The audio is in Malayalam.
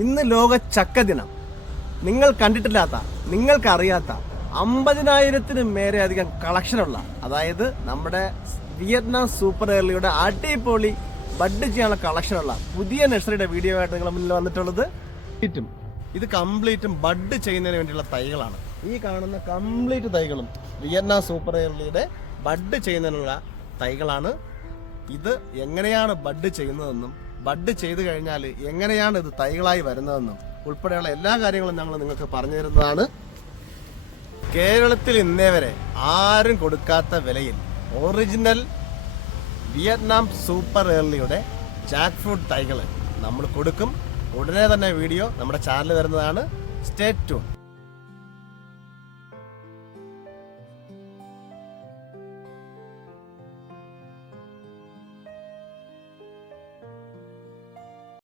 ഇന്ന് ലോക ചക്ക ദിനം. നിങ്ങൾ കണ്ടിട്ടില്ലാത്ത, നിങ്ങൾക്കറിയാത്ത 50,000-ന് മേലെ അധികം കളക്ഷനുള്ള, അതായത് നമ്മുടെ വിയറ്റ്നാം സൂപ്പർ ഏർലിയുടെ അടിപൊളി ബഡ് ചെയ്യാനുള്ള കളക്ഷനുള്ള പുതിയ നഴ്സറിയുടെ വീഡിയോ ആയിട്ട് നിങ്ങളുടെ മുന്നിൽ വന്നിട്ടുള്ളത്. ഇത് കംപ്ലീറ്റും ബഡ് ചെയ്യുന്നതിന് വേണ്ടിയുള്ള തൈകളാണ്. ഈ കാണുന്ന കംപ്ലീറ്റ് തൈകളും വിയറ്റ്നാം സൂപ്പർ ഏർലിയുടെ ബഡ് ചെയ്യുന്നതിനുള്ള തൈകളാണ്. ഇത് എങ്ങനെയാണ് ബഡ് ചെയ്യുന്നതെന്നും ബഡ് ചെയ്തു കഴിഞ്ഞാൽ എങ്ങനെയാണ് ഇത് തൈകളായി വരുന്നതെന്നും ഉൾപ്പെടെയുള്ള എല്ലാ കാര്യങ്ങളും ഞങ്ങൾ നിങ്ങൾക്ക് പറഞ്ഞു തരുന്നതാണ്. കേരളത്തിൽ ഇന്നേ വരെ ആരും കൊടുക്കാത്ത വിലയിൽ original Vietnam super ഏർലിയുടെ Jack fruit തൈകൾ നമ്മൾ കൊടുക്കും. ഉടനെ തന്നെ വീഡിയോ നമ്മുടെ ചാനൽ വരുന്നതാണ്. Stay tune.